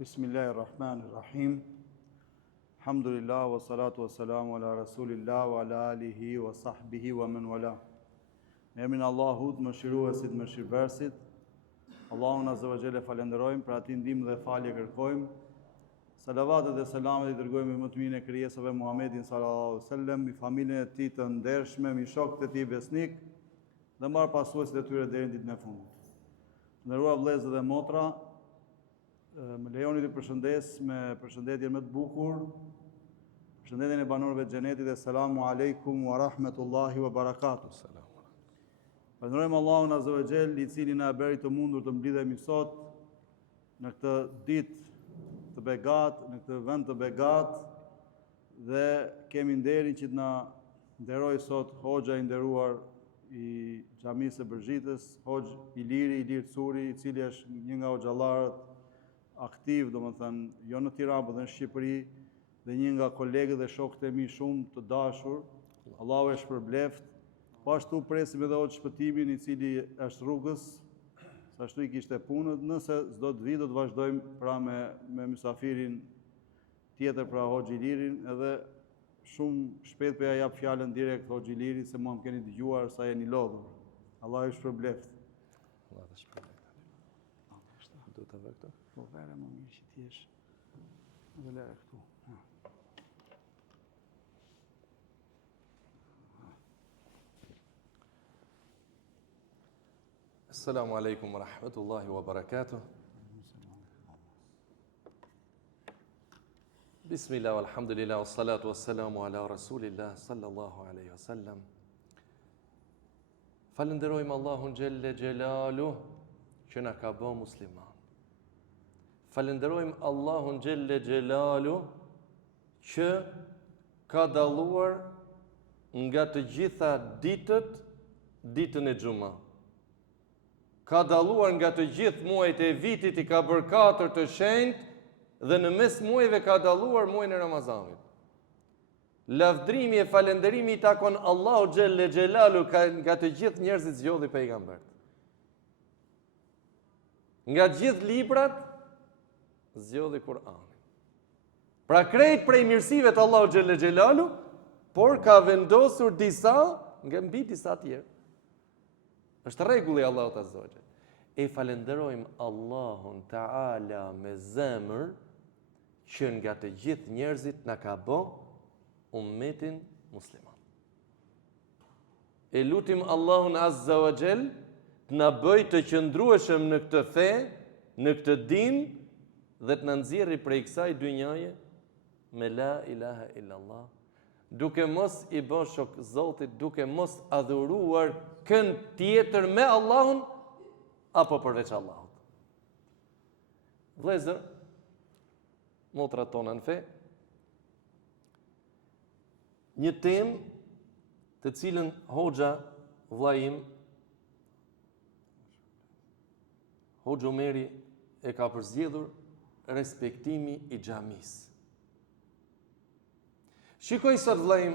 Bismillahirrahmanirrahim. Alhamdulillah wa salatu wa salamu ala rasulillah wa ala alihi wa sahbihi wa man wala. Në emrin e Allahut, mëshiruesit, mëshirbërësit, Allahun azza wa jalla falenderojmë, për ati ndihmë dhe falje kërkojmë. Salavatet dhe selamet i dërgojmë më të mirën e krijesave Muhammedin sallallahu alaihi wasallam, mi familjen e tij të ndershme, mi shokët e tij besnik dhe marr pasuesit e tyre deri në ditën e fundit. Nderuar vëllezër dhe motra, më lejoni të përshëndes me përshëndetjen më të bukur, përshëndetjen e banorëve të xhenetit dhe selamu alaikum wa rahmetullahi wa barakatuh. Falënderojmë Allahun azza wa jall, i cili na bëri të mundur të mblidhemi sot në këtë ditë të begat, në këtë vend të begat, dhe kemi nderin që të na nderoj sot hoxha i nderuar i xhamisë së Bërzhitës, hoxh Ilir Curi, i cili është një nga hoxhallarët aktiv, domethënë, jo në Tiranë, por në Shqipëri, dhe një nga kolegët dhe shokët e mi shumë të dashur. Allahu e shpërbleft. Po ashtu presim edhe hoxh Shpëtimin, i cili është rrugës, sa ashtu i kishte punët. Nëse s'do të vi, do të vazhdojmë pra me mysafirin tjetër, pra hoxh Ilirin, edhe shumë shpejt për ja jap fjalën direkt hoxh Ilirit, se mua më keni dëgjuar sa jeni lodhur. Allahu e shpërbleft. Allah të shpërbleft. Do të vë këtu? Po vere më mirë që ti jesh. Dhe lere këtu. Assalamu alaikum wa rahmatullahi wa barakatuh. Bismillah, alhamdulillah, wa salatu wa salamu ala rasulillah, sallallahu alaihi wa sallam. Falenderojmë Allahun Gjelle Gjelalu që na ka bë musliman. Falenderojmë Allahun Gjelle Gjelalu që ka dalluar nga të gjitha ditën e xuma. Ka dalluar nga të gjithë muajt e vitit, i ka bërë 4 të shenjtë, dhe në mes muajve ka dalluar muajin e Ramazanit. Lavdrimi e falenderimi i takon Allahu Gjelle Gjelalu, nga të gjithë njerëzit zgjodhi pejgambert. Nga gjithë librat zgjodhi Kur'anin. Pra krejt prej mirësive të Allahu Gjelle Gjelalu, por ka vendosur disa nga mbi disa tjerë. Është rregulli i Allahut azza wa jall. E falenderojmë Allahun Taala me zemër që nga të gjithë njerëzit na ka bë ummetin musliman. E lutim Allahun azza wa jall të na bëjë të qëndrueshëm në këtë fe, në këtë din, dhe të na nxjerrë prej kësaj dynjaje me la ilaha illallah, duke mos i bërë shok Zotit, duke mos adhuruar kënd tjetër me Allahun apo përveç Allahut. Vëllezër, motrat tona në fe, një temë të cilën hoxha vllai im, hoxh Omeri, e ka përzgjedhur respektimi i xhamisë. Shikoj sot vllai im,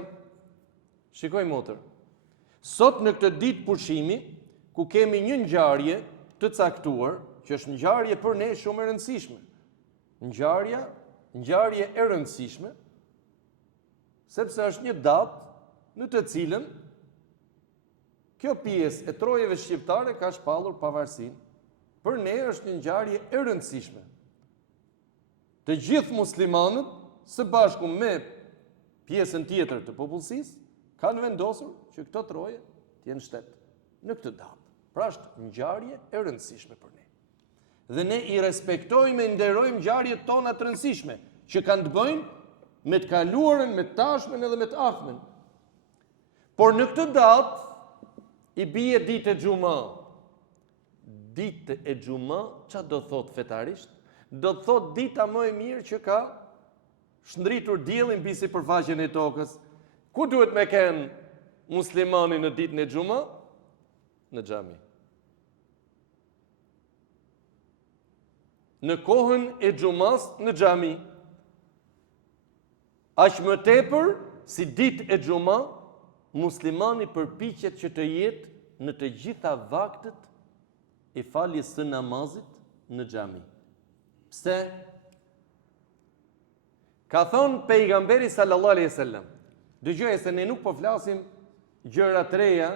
shikoj motër, sot në këtë ditë pushimi, ku kemi një ngjarje të caktuar, që është ngjarje për ne shumë e rëndësishme. Ngjarje e rëndësishme, sepse është një datë në të cilën kjo pjesë e trojeve shqiptare ka shpallur pavarësinë. Për ne është një ngjarje e rëndësishme. Të gjithë muslimanët, së bashku me pjesën tjetër të popullsisë, kanë vendosur që këto troje të jenë shtet në këtë datë. Pra është ngjarje e rëndësishme për ne. Dhe ne i respektojmë e nderojmë ngjarjet tona të rëndësishme, që kanë të bëjnë me të kaluarën, me të tashmen edhe me të ardhmen. Por në këtë datë i bie ditë e xuma. Ditë e xuma, çfarë do thot fetarisht? Do të thot dita më e mirë që ka shndritur dielli mbi sipërfaqen e tokës. Ku duhet me kenë muslimani në ditën e xuma? Në xhami. Në kohën e xumas në xhami. Aq më tepër si ditë e xuma, muslimani përpiqet që të jetë në të gjitha vaktet e faljes së namazit në xhami. Pse? Ka thonë pejgamberi sallallahu alaihi wasallam, dëgjoj se ne nuk po flasim gjëra të reja,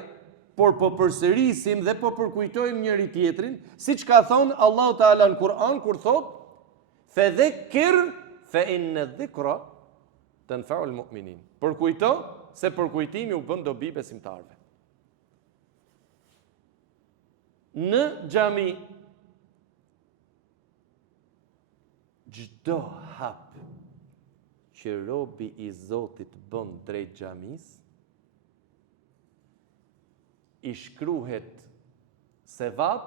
por po përsërisim dhe po përkujtojmë njëri tjetrin, siç ka thonë Allahu Teala në Kur'an kur thotë: "Fadhakkir fa inna dhikra tanfa'u al-mu'minin." Përkujto se përkujtimi u bën dobi besimtarëve. Në xhami çdo hap që robi i Zotit bën drejt xhamis, i shkruhet sevap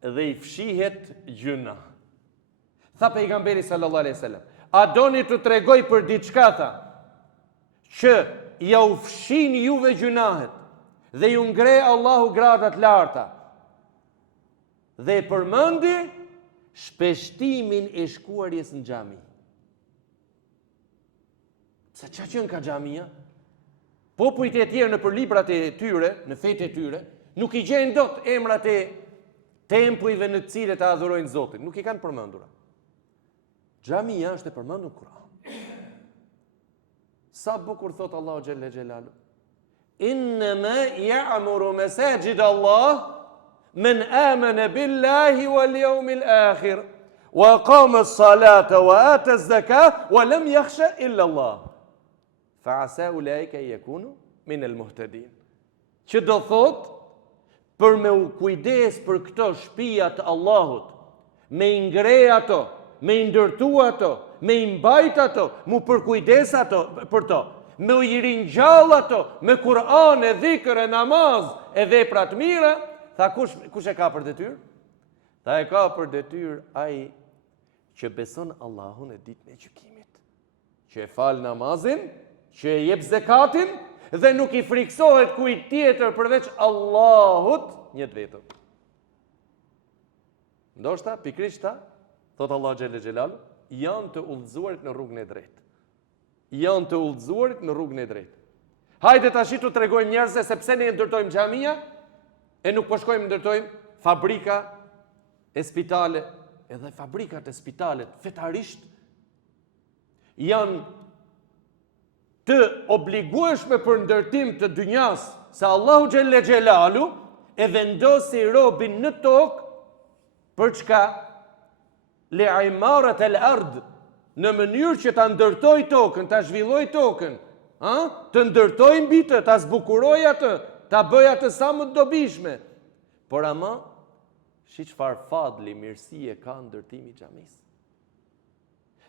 dhe i fshihet gjuna. Tha pejgamberi sallallahu alaihi wasallam: "A doni të tregoj për diçka tha, që ja u fshin juve gjunahet dhe ju ngre Allahu gradat larta dhe e përmendi shpeshtimin e shkuarjes në xhami." Sa çka qenë ka xhamia? Popujt e tjerë në për librat e tyre, në fetë e tyre, nuk i gjenë dot emrat e tempujve në të cilët e adhurojnë Zotin, nuk i kanë përmendura. Xhamia është e përmendur në Kur'an. Sa bukur thot Allahu xhelle xhelalu: "Innama ya'muru masajid Allah man amana billahi wal yawmil akhir wa aqama as-salata wa ata az-zakata wa lam yakhsha illa Allah. Fa'asa ulaika yakunu min al-muhtadin." Që do thot, për me u kujdes për këto shtëpia të Allahut, me i ngre ato, me i ndërtu ato, me i mbajt ato, mu përkujdes ato për to, me u i ringjall ato, me Kur'an e dhikr e namaz e vepra të mira, tha kush e ka për detyrë? Tha e ka për detyrë ai që beson Allahun e ditën e gjykimit, që e fal namazin, që e jep zekatin dhe nuk i friksohet kujt tjetër përveç Allahut një të vetëm. Ndoshta pikrisht ta, thot Allah xhelle xhelalu, janë të udhëzuarit në rrugën e drejtë. Janë të udhëzuarit në rrugën e drejtë. Hajde tash tu tregojmë njerëzve se pse ne ndërtojmë xhamia e nuk po shkojmë ndërtojmë fabrika e spitale, edhe fabrikat e spitalet fetarisht janë të obligueshme për ndërtim të dynjas, se Allahu xhelle xhelalu e vendosi robin në tokë për çka? Le imarat el ard, në mënyrë që ta ndërtoj tokën, ta zhvilloj tokën, të ndërtoj mbi të, ta zbukuroj atë, ta bëj atë sa më të dobishme. Por ama, shi çfarë fadli, mirësie ka ndërtimi i xhamisë.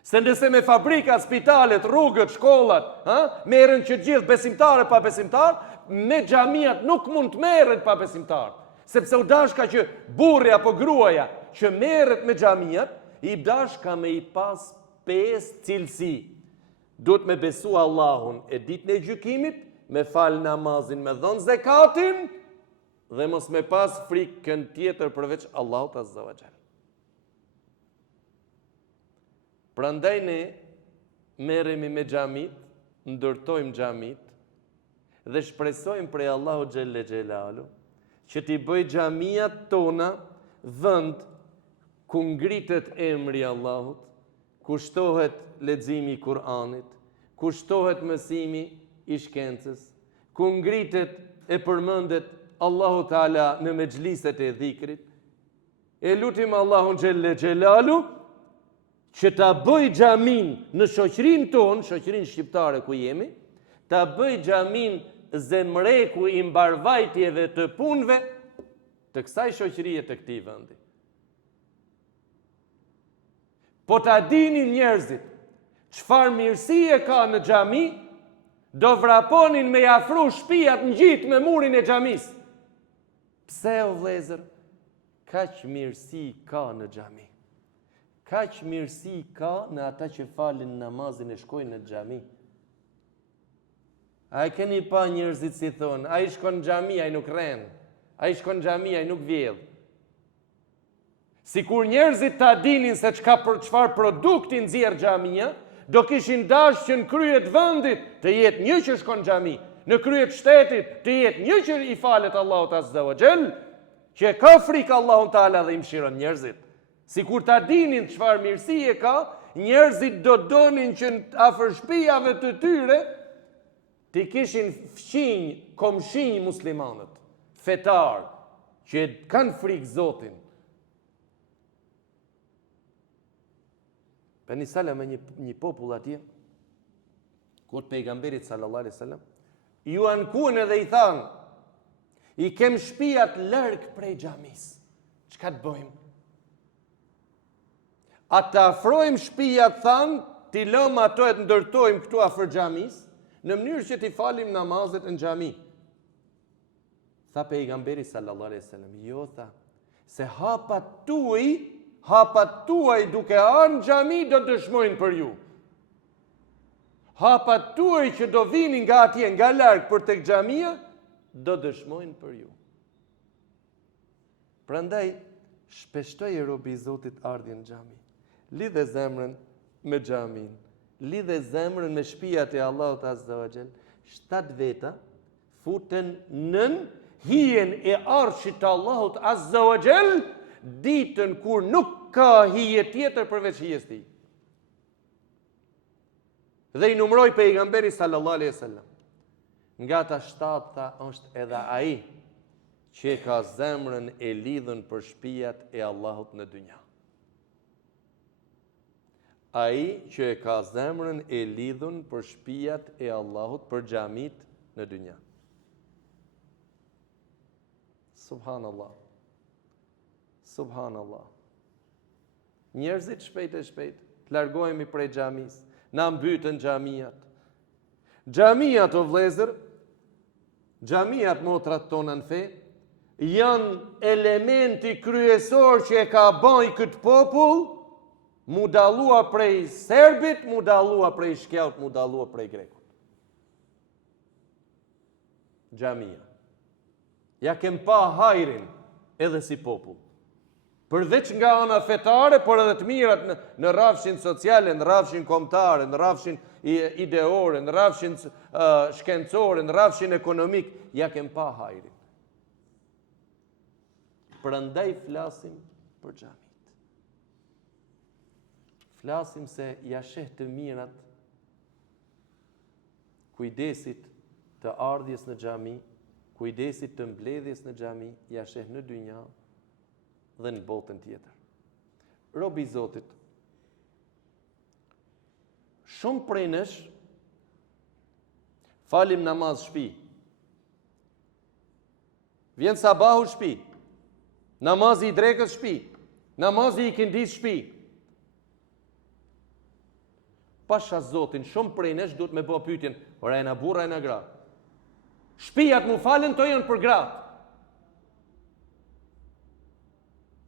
Se nëse me fabrika, spitalet, rrugët, shkollat, merren që gjithë besimtarë pa besimtar, me xhamiat nuk mund të merren pa besimtar, sepse u dashka që burri apo gruaja që merret me xhamiat, i dashka me i pas 5 cilësi. Duhet me besu Allahun e ditën e gjykimit, me fal namazin, me dhon zekatin dhe mos me pas frikën tjetër përveç Allahut azza wa xal. Prandaj ne merremi me xhamit, ndërtojmë xhamit dhe shpresojmë prej Allahu xhelle xhelalu që t'i bëj xhamiat tona vend ku ngritet emri i Allahut, ku shtohet leximi i Kur'anit, ku shtohet mësimi i shkencës, ku ngritet e përmendet Allahu Teala në mexhliset e dhikrit. E lutim Allahun xhelle xhelalu që ta bëj xhamin në shoqërinë tonë, shoqërinë shqiptare ku jemi, ta bëj xhamin zemreku i mbarvajtjeve të punëve të kësaj shoqërie të këtij vendi. Po ta dinin njerëzit çfarë mirësie ka në xhami, do vraponin me afru shtëpiat ngjit me murin e xhamisë. Pse o vëllezër, kaq mirësi ka në xhami. Kaq mirësi ka në ata që falin namazin e shkojnë në xhami. A e keni pa njerëzit si thonë, a i shkon në xhami, a i nuk rren, a i shkon në xhami, a i nuk vjedh. Sikur njerëzit ta dinin se çfarë produkti nxjerr xhamia, do kishin dashur që në kryet vendit të jetë një që shkon në xhami, në kryet shtetit të jetë një që i falet Allahut azza wa xal, që ka frikë Allahun Taala dhe i mëshiron njerëzit. Sikur ta dinin çfarë mirësie ka, njerëzit do donin që afër shtëpiave të tyre të kishin komshinj muslimanët, fetar, që kanë frikë Zotin. Për një sala me një popull atje, kur pejgamberit sallallahu alaihi wasallam, ju ankuan edhe i thanë, i kem shtëpiat larg prej xhamis. Çka të bëjmë? A të afrojmë shtëpiat, thanë, t'i lëmë ato e të ndërtojmë këtu afër xhamis, në mënyrë që t'i falim namazet në xhami. Tha pejgamberi sallallahu alaihi wasallam, jo, tha, se hapat tuaj duke arë në xhami do dëshmojnë për ju. Hapat tuaj që do vini nga atje, nga larg për tek xhamia, do dëshmojnë për ju. Prandaj, shpeshtoj e robi i Zotit ardhjen në xhami. Lidhe zemrën me xhamin, lidhe zemrën me shtëpiat e Allahut Azza wa Jall. 7 veta futen nën hijen e arshit të Allahut Azza wa Jall, ditën kur nuk ka hije tjetër përveç hijes tij. Dhe i numroi pejgamberi sallallahu alaihi wasallam. Nga ta 7 tha, është edhe ai që ka zemrën e lidhën për shtëpiat e Allahut në dynja. Ai që e ka zemrën e lidhën për shtëpiat e Allahut, për xhamit në dynja. Subhanallah. Subhanallah. Njerëzit shpejt e shpejt të largohemi prej xhamis, na mbytën xhamiat. Xhamiat o vëllezër, xhamiat motrat tona në fe, janë elementi kryesor që e ka bëj këtë popull, mu dallua prej serbit, mu dallua prej shkjaut, mu dallua prej grekut. Xhamia. Ja kem pa hajrin edhe si popull. Përveç nga ana fetare, por edhe të mirat në rrafshin sociale, në rrafshin kombëtare, në rrafshin ideore, në rrafshin shkencore, në rrafshin ekonomik, ja kem pa hajrin. Prandaj flasim për xhamit. Flasim se ja sheh të mirat kujdesit të ardhjes në xhami, kujdesit të mbledhjes në xhami, ja sheh në dynja dhe në botën tjetër. Robi i Zotit, shumë prej nesh falim namaz shtëpi. Vjen sabahu shtëpi, namazi i drekës shtëpi, namazi i ikindis shtëpi. Pasha Zotin, shumë prej nesh duhet me bë pyetjen, ora e na burra e na gra. Shtëpiat mu falen to janë për gratë.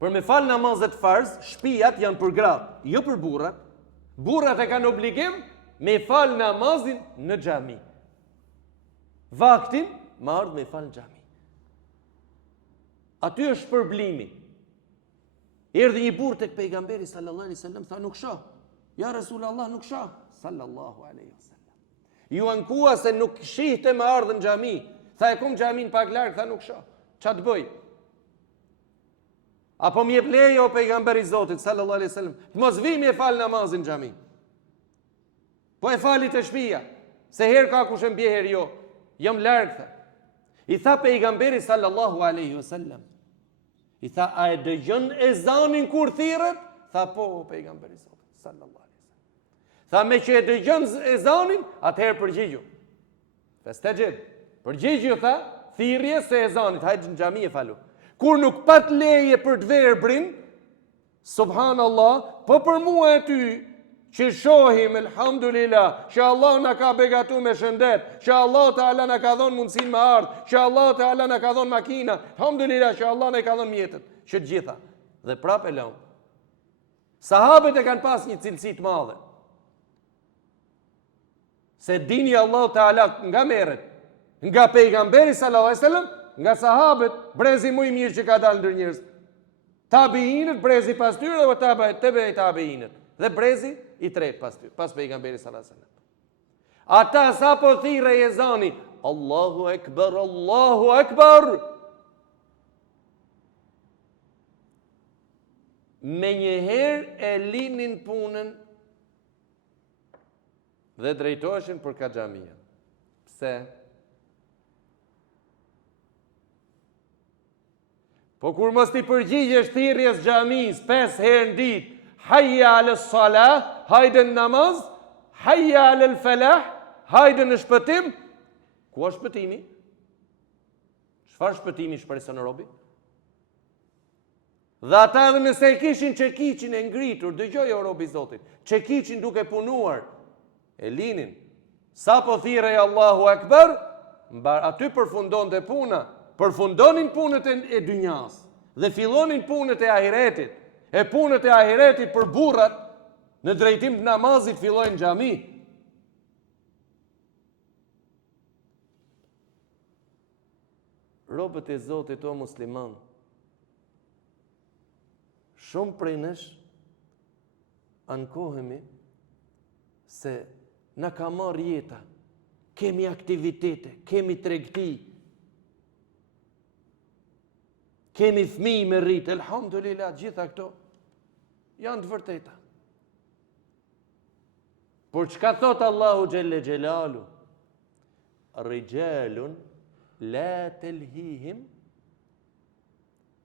Për me falë namazet farz, shtëpiat janë për gratë, jo për burrat. Burrat e kanë obligim me falë namazin në xhami. Vaktin, më ardh me falë në xhami. Aty është shpërblimi. Erdhi një burr tek pejgamberi sallallahu alaihi wasallam, tha nuk shoh. Ja Resulullah, nuk shoh. Sallallahu alaihi wasallam. Ju ankua se nuk shihte me ardhën në xhami. Tha e kum xhamin pak larg, tha nuk shoh. Ç'a të bëj? Apo më jep leje o pejgamberi i Zotit sallallahu alaihi wasallam, të mos vi me fal namazin në xhami. Po e fali te shtëpia. Se herë ka kush e mbje herë jo. Jam larg tha. I tha pejgamberi sallallahu alaihi wasallam. I tha a e dëgjon ezanin kur thirret? Tha po o pejgamberi i Zotit sallallahu alaihi wasallam. Tha me që e dëgjon ezanin, atëherë përgjigju. Festajib. Përgjigju tha, thirrje se ezanit, hajde në xhami e falu. Kur nuk pat leje për të verbrin, subhanallah, po për mua e ty, që shohim, elhamdulillah, që Allah na ka begatu me shëndet, që Allah Teala na ka dhënë mundësin me ardh, që Allah Teala na ka dhënë makina, elhamdulillah, që Allah na ka dhënë mjetët, që të gjitha. Dhe prap e lëm. Sahabët e kanë pas një cilësi të madhe. Se dini Allah Teala nga merret, nga pejgamberi sallallahu alaihi wasallam, nga sahabët, brezi më i mirë që ka dalë ndër njerëz. Tabiinët, brezi pas tyre dhe tebe tabiinët. Dhe brezi i tretë pas tyre, pas pejgamberit sallallahu alaihi wasallam. Ata sa po thirrë ezani, Allahu Ekber, Allahu Ekber. me njëherë e linin punën dhe drejtoheshin për ka xhamia. Pse? Po kur mos t'i përgjigjesh thirrjes xhamis 5 herë në ditë, hayya alas salah, hajde në namaz, hayya alal falah, hajde në shpëtim, ku është shpëtimi? Çfarë shpëtimi shpreson robi? Dhe ata edhe nëse e kishin çekiçin e ngritur, dëgjoj o robi i Zotit, çekiçin duke punuar, e linin. Sa po thirrej Allahu Akbar, aty përfundonte puna. Përfundonin punët e dynjas dhe fillonin punët e ahiretit. E punët e ahiretit për burrat në drejtim të namazit fillojnë xhami. Robët e Zotit o musliman, shumë prej nesh ankohemi se na ka marrë jeta, kemi aktivitete, kemi tregti, kemi fëmijë me rrit, elhamdulillah, gjitha këto janë të vërteta. Por çka thot Allahu xhelle xhelalu? Rijalun la telhihim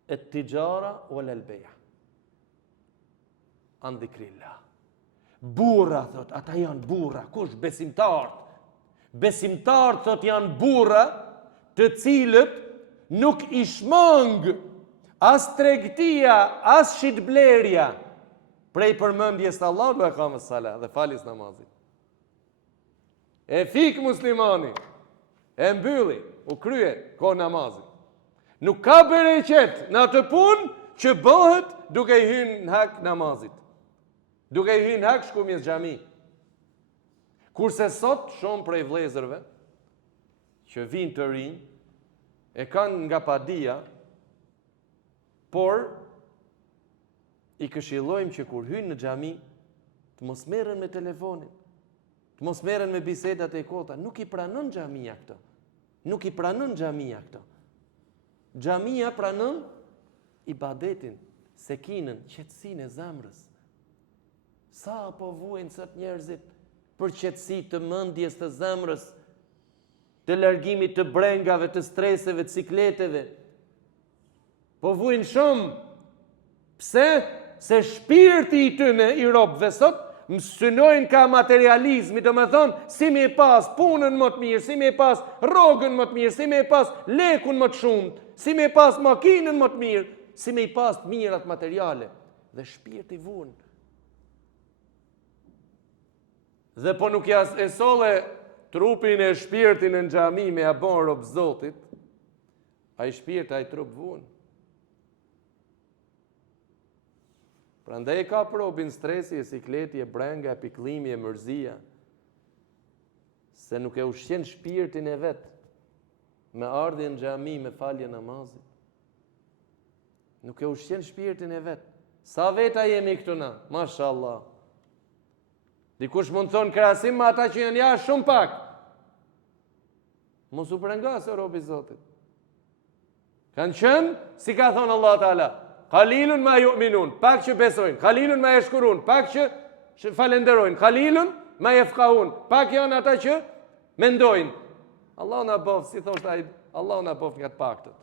at-tijara wala al-bay'. An dhikrillah. Burra, thot, ata janë burra. Kush? Besimtarët. Besimtarët, thot, janë burra të cilët nuk i shmang as tregtia, as shitblerja prej përmendjes të Allahut e kamës sala dhe falis namazit. E fik muslimani, e mbylli, u krye ko namazit. Nuk ka bereqet në atë punë që bëhet duke i hyrë në hak namazit. Duke i hyrë në hak shkumjes xhami. Kurse sot shumë prej vëllezërve që vinë të rinj e kanë nga padia, por i këshillojmë që kur hynë në xhami të mos merren me telefonin, të mos merren me bisedat e kota. Nuk i pranon xhamia këto. Nuk i pranon xhamia këto. Xhamia pranon ibadetin, sekinën, qetësinë e zemrës. Sa po vuajnë sot njerëzit për qetësi të mendjes të zemrës, të largimit të brengave, të streseve, të sikleteve. Po vuajnë shumë. Pse? Se shpirti i tyre i robëve sot mësynojnë ka materializmi, do me thonë, si me pas punën më të mirë, si me pas rrogën më të mirë, si me pas lekun më të shumët, si me pas makinën më të mirë, si me pas të mirat materiale. Dhe shpirti vunë. Dhe po nuk jas e solle trupin e shpirtin në xhami me ja bon rob Zotit, ai shpirt, ai trup vunë. Prandaj ka probin stresi, e sikleti, e brenga, e piklimi, e mërzia, se nuk e ushqen shpirtin e vet me ardhje në xhami, me falje namazit. Nuk e ushqen shpirtin e vet. Sa veta jemi këtu na, mashallah. Dikush mund thonë krahasim me ata që janë jashtë shumë pak. Mos u prengas o robi Zotit. Kanë qenë, si ka thonë Allah Taala, qalilun ma yu'minun, pak që besojnë, qalilun ma yashkurun, pak që falenderojnë, qalilun ma yafqahun, pak janë ata që mendojnë. Allah na bof, si thoshte ai, Allah na bof nga të paktët.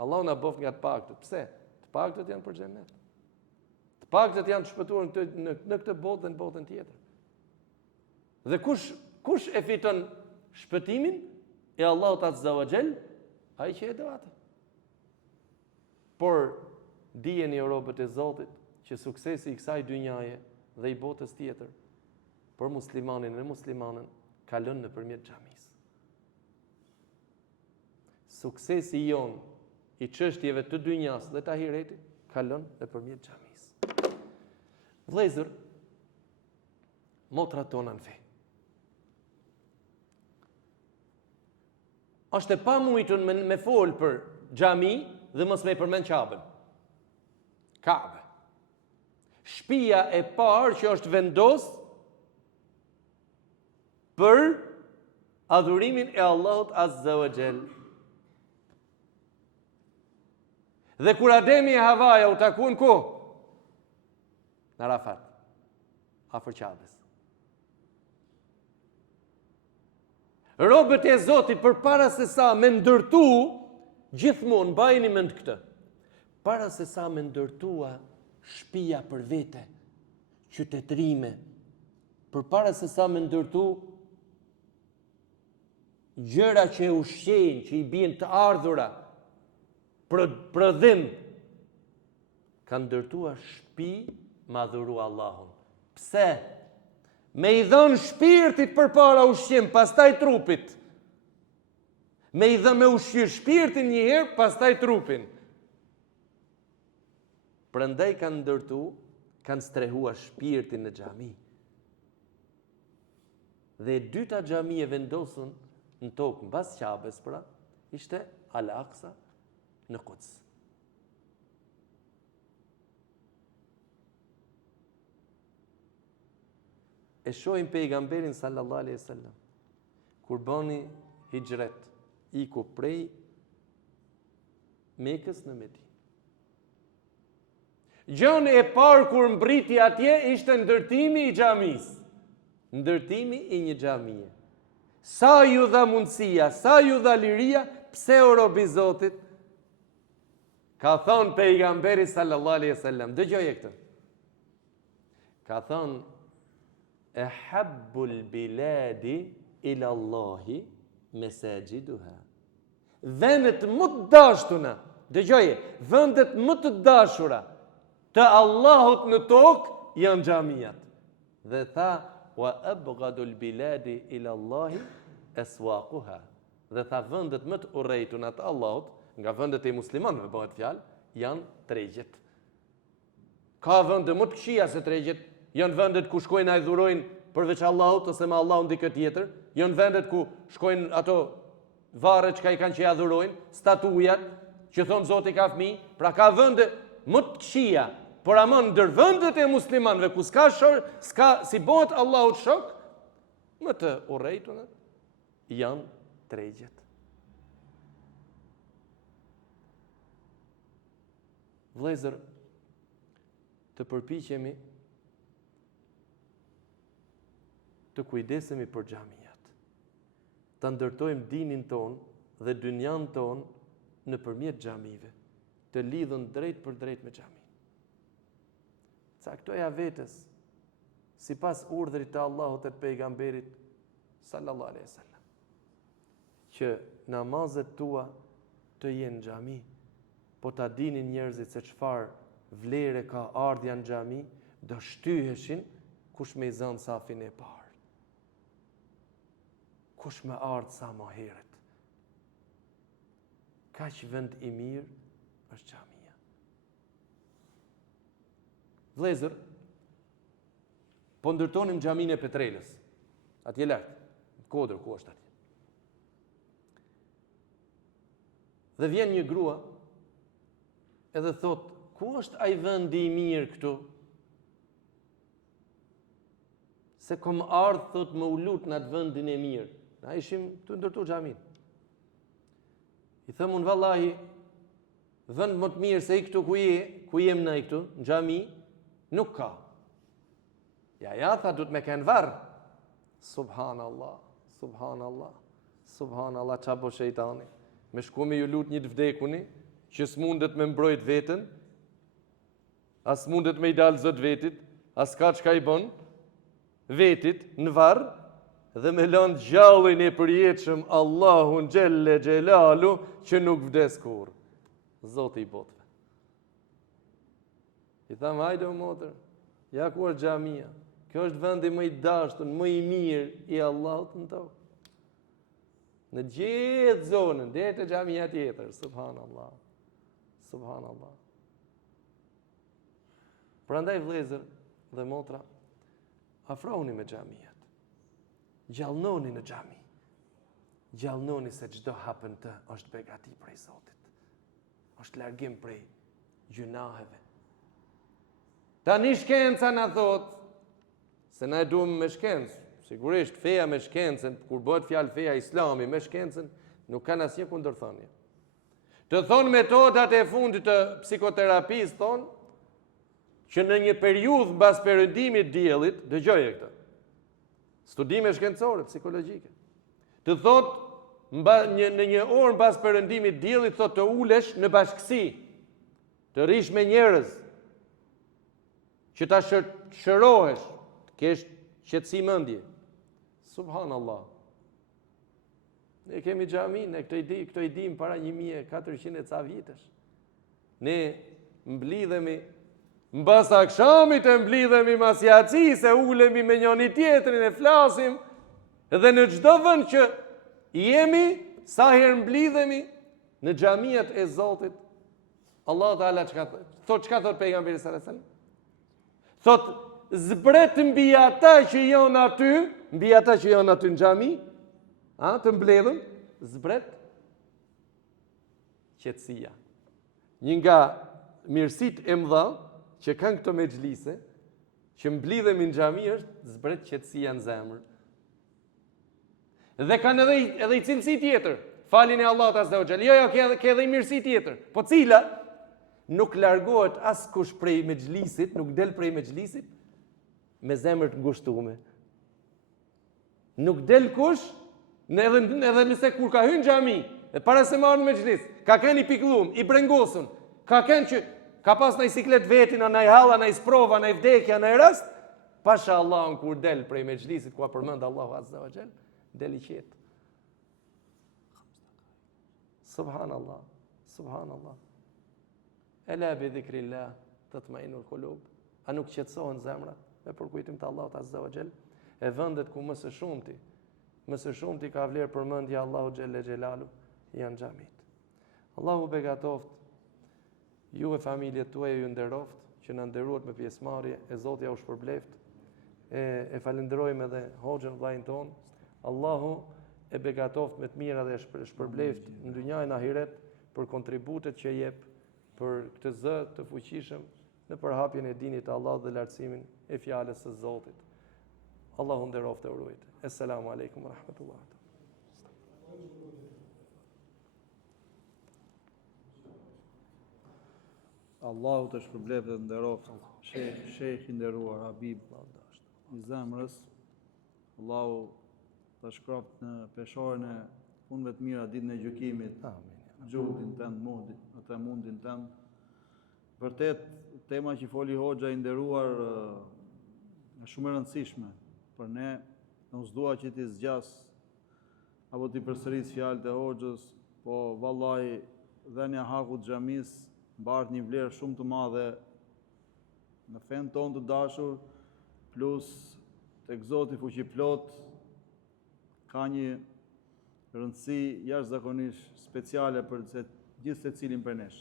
Allah na bof nga të paktët. Pse? Të paktët janë për xhenet. Të paktët janë të shpëtuar në këtë botë dhe në botën tjetër. Dhe kush e fiton shpëtimin e Allahut Azza wa Jall, ai që e do atë. Por dijeni o robët e Zotit që suksesi i kësaj dynjaje dhe i botës tjetër për muslimanin dhe muslimanën kalon nëpërmjet xhamisë. Suksesi jon i çështjeve të dynjas dhe të ahiretit kalon nëpërmjet xhamisë. Vëllezër, motrat tona në fe. Është e pamujtur me fol për xhami dhe mos me përmend Ka'bën. Ka'bë. Shtëpia e parë që është vendos për adhurimin e Allahut Azza wa Jall. Dhe kur Ademi e Havaja u takuan ku? në Arafat, afër Qabes. Robët e Zotit përpara se sa me ndërtu, gjithmonë mbajini mend këtë. Para se sa me ndërtua shtëpia për vete, qytetërime, përpara se sa me ndërtu gjëra që e ushqejnë, që i bien të ardhura, prodhim, kanë ndërtuar shtëpi me adhuru Allahun. Pse? Me i dhënë shpirtit përpara ushqim, pastaj trupit. Me i dhënë me ushqyer shpirtin një herë, pastaj trupin. Prandaj kanë ndërtu, kanë strehuar shpirtin në xhami. Dhe e dyta xhami e vendosën në tokë mbas Qabes, pra, ishte Al-Aqsa në Quds. E shohim pejgamberin sallallahu alaihi wasallam kur bani hijret, iku prej Mekës në Medinë. Gjën e parë kur mbriti atje ishte ndërtimi i xhamisë. Ndërtimi i një xhamie. Sa ju dha mundësia, sa ju dha liria, pse o robi Zotit? Ka thonë pejgamberi sallallahu alaihi wasallam, dëgjoje këtë. Ka thonë Ehabbul biladi ila Allahi mesajiduha. Vendet më të dashtuna, dëgjoje, vendet më të dashura të Allahut në tokë janë xhamiat. Dhe tha wa abghadul biladi ila Allahi aswaquha. Dhe tha vendet më të urrejtuna të Allahut, nga vendet e muslimanëve bëhet fjalë, janë tregjet. Ka vende më të këqija se tregjet. Janë vendet ku shkojnë a i dhurojnë përveç Allahut ose me Allahun dikë tjetër. Janë vendet ku shkojnë ato varre që i kanë që ja dhurojnë, statujat që thonë Zoti ka fëmijë. Pra ka vende më të këqija, por ama ndër vendet e muslimanëve ku s'ka si bëhet Allahut shok, më të urrejtuna janë tregjet. Vëllezër, të përpiqemi të kujdesemi për xhamijat. Ta ndërtojmë dinin ton dhe dynjan ton nëpërmjet xhamive, të lidhën drejt për drejt me xhamin. Caktoja vetes sipas urdhrit të Allahut e të pejgamberit sallallahu alaihi wasallam, që namazet tua të jenë xhami, po ta dinin njerëzit se çfarë vlere ka ardhja në xhami, do shtyheshin kush me i zënë safin e parë. Kush me ardhë sa më herët. Kaq vend i mirë është xhamia. Vëllezër, po ndërtonim xhaminë e Petrelës. Atje lart, Kodër ku është atje. Dhe vjen një grua edhe thot, ku është ai vendi i mirë këtu? Se kom ardhë, thot, më u lut në atë vendin e mirë. Na ishim të ndërtu xhamin. I them unë vallahi, vend më të mirë se i këtu ku jem në i këtu, në xhami, nuk ka. Ja, tha, du të me kenë varë. Subhanallah, subhanallah, subhanallah, qa po shejtani. Me shku me ju lut një të vdekuni, që s'mundet me mbrojt vetën, as mundet me i dalë zot vetit, as ka çka i bën vetit në varë, dhe me lënë gjallin e përjetshëm Allahun xhelle xhelalu që nuk vdes kur. Zoti i botëve. I tham, hajde o motër, ja ku është xhamia. Kjo është vendi më i dashur, më i mirë i Allahut në tokë. Në gjithë zonën, deri te xhamia tjetër, subhanallah. Subhanallah. Prandaj vëllezër dhe motra, afrohuni me xhamiat. Gjallnoni në xhami. Gjallnoni se çdo hapën të është begati prej Zotit. Është largim prej gjunaheve. Tani shkenca na thot se na e duam me shkencë. Sigurisht feja me shkencën, kur bëhet fjalë feja Islami me shkencën, nuk kanë asnjë kundërthënie. Të thonë metodat e fundit të psikoterapisë thonë që në një periudhë mbas perëndimit diellit, dëgjoje këtë. Studime shkencore, psikologjike. Të thotë në një orë mbas perëndimit diellit thotë të ulesh në bashkësi, të rish me njerëz, që ta shërohesh, të kesh qetësi mendje. Subhanallah. Ne kemi xhami, ne këto i dim para 1400 ca vitesh. Ne mblidhemi mbas akşamit e mblidhemi mas jaci se ulemi me njëri tjetrin e flasim dhe në çdo vend që jemi sa herë mblidhemi në xhamiat e Zotit Allah Taala çka thot pejgamberi sallallahu alajhi wasallam? Thot zbret mbi ata që janë aty në xhami, të mbledhëm, zbret qetësia. Një nga mirësitë e mëdha që kanë këto mexhlise, që mblidhemi në xhami është zbret qetësia në zemër. Dhe kanë edhe i cilësi tjetër, falin e Allahut azza wa xal. Jo, ke edhe i mirësi tjetër, po cila nuk largohet askush prej mexhlisit, nuk del prej mexhlisit me zemër të ngushtuar. Nuk del kush, edhe nëse kur ka hyrë në xhami, e para se marrë në mexhlis, ka kënë i pikëllum, i brengosur, ka kënë që ka pas në i siklet vetin, në i halla, në i sprova, në i vdekja, në i rast, pasha Allahun kur del prej mexhlisit, ku a përmend Allahu azza wa xal, del i qetë. Subhanallah, subhanallah. Ela bi dhikrillah tatmainul qulub. A nuk qetësohen zemrat me përkujtim të Allahut azza wa xal? E vendet ku më së shumti ka vlerë përmendja Allahu xhelle xhelalu janë xhamit. Allahu begatoft ju e familjet tuaja ju nderoft që na nderuat me pjesëmarrje, e Zoti ja u shpërbleft. E falenderojmë edhe hoxhën vllajin ton. Allahu e begatoft me të mira dhe shpërbleft në dynjën e ahiret për kontributet që jep për këtë zë të fuqishëm në përhapjen e dinit të Allahut dhe lartësimin e fjalës së Zotit. Allahu nderoft e urojt. Assalamu alaikum wa rahmatullah. Allahu të shpërbleft dhe nderoft. Shejh i nderuar Habib i zemrës. Allahu të shkroft në peshorën e punëve të mira ditën e gjykimit. Amin. Gjuhtin tënd, atë mundin tënd. Vërtet, tema që foli hoxha i nderuar është shumë e rëndësishme për ne. Nuk dua që ti zgjas apo ti përsëris fjalët e hoxhës, po vallahi dhënia hakut xhamis mbart një vlerë shumë të madhe në fen ton të dashur, plus tek Zoti fuqiplot ka një rëndësi jashtëzakonisht speciale për gjithë secilin për nesh.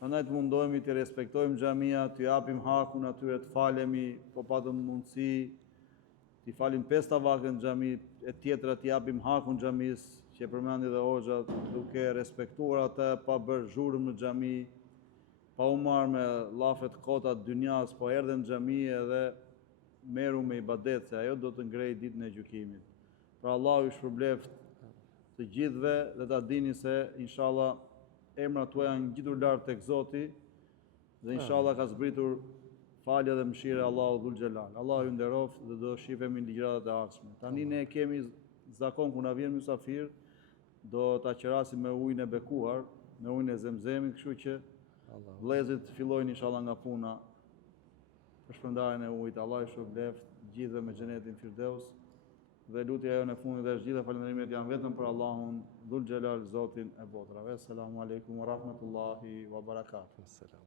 Prandaj të mundohemi të respektojmë xhamia, të japim hakun atyre, të falemi, po patëm mundësi të falim 5 vakë në xhami, e tjetra të japim hakun xhamis, që e përmendi dhe hoxha, duke respektuar atë, pa bërë zhurmë në xhami, pa u marrë me llafet kota të dynjas, po erdhe në xhami edhe meru me ibadet, se ajo do të ngrej ditën e gjykimit. Pra Allahu ju shpërbleft të gjithëve dhe ta dini se inshallah emrat tuaja janë ngjitur lart tek Zoti dhe inshallah ka zbritur falja dhe mëshira e Allahut dhul xhelal. Allahu ju nderoft dhe do shihemi në ligjëratat e ardhshme. Tani ne kemi zakon kur na vjen mysafir, do ta qerasim me ujin e bekuar, me ujin e zemzemit, kështu që vëllezërit fillojnë inshallah nga puna për shpërndarjen e ujit. Allah ju shpërbleft gjithëve me xhenetin Firdeus. Dhe lutja jonë e fundit dhe gjitha falënderimet janë vetëm për Allahun dhul xhelal, Zotin e botrave. Selamu alaikum wa rahmatullahi wa barakatuh.